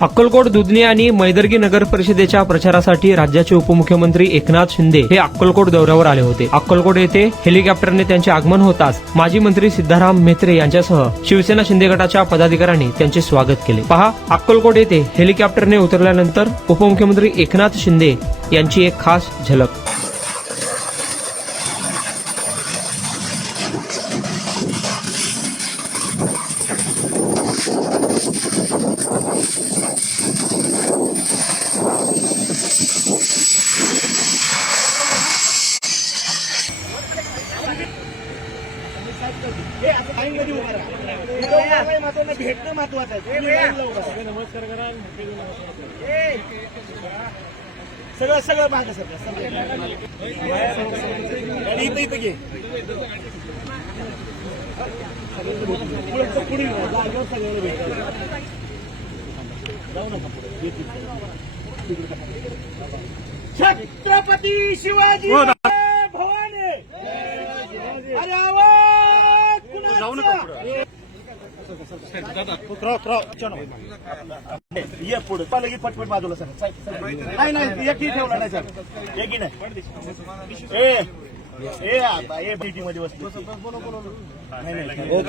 अक्कलकोट दुधनी आणि मैदर्गी नगर परिषदेच्या प्रचारासाठी राज्याचे उपमुख्यमंत्री एकनाथ शिंदे हे अक्कलकोट दौऱ्यावर आले होते. अक्कलकोट येथे हेलिकॉप्टरने त्यांचे आगमन होताच माजी मंत्री सिद्धाराम म्हेत्रे यांच्यासह शिवसेना शिंदे गटाच्या पदाधिकाऱ्यांनी त्यांचे स्वागत केले. पहा, अक्कलकोट येथे हेलिकॉप्टरने उतरल्यानंतर उपमुख्यमंत्री एकनाथ शिंदे यांची एक खास झलक. भेटणं महत्वाचं आहे. नमस्कार करा. सगळं सगळं मागे सगळं इथं इथं घे. पुढे जागेवर सगळ्यांना भेटायला जाऊ नका. छत्रपती शिवाजी भवानी. अरे आवाज जाऊ नका. ये पुढे पालगी पटपट बाजूला सर. नाही एकही ठेवला नाही सर. एकही नाही. ए ए आता ए बीटी मध्ये बसलो. ओके.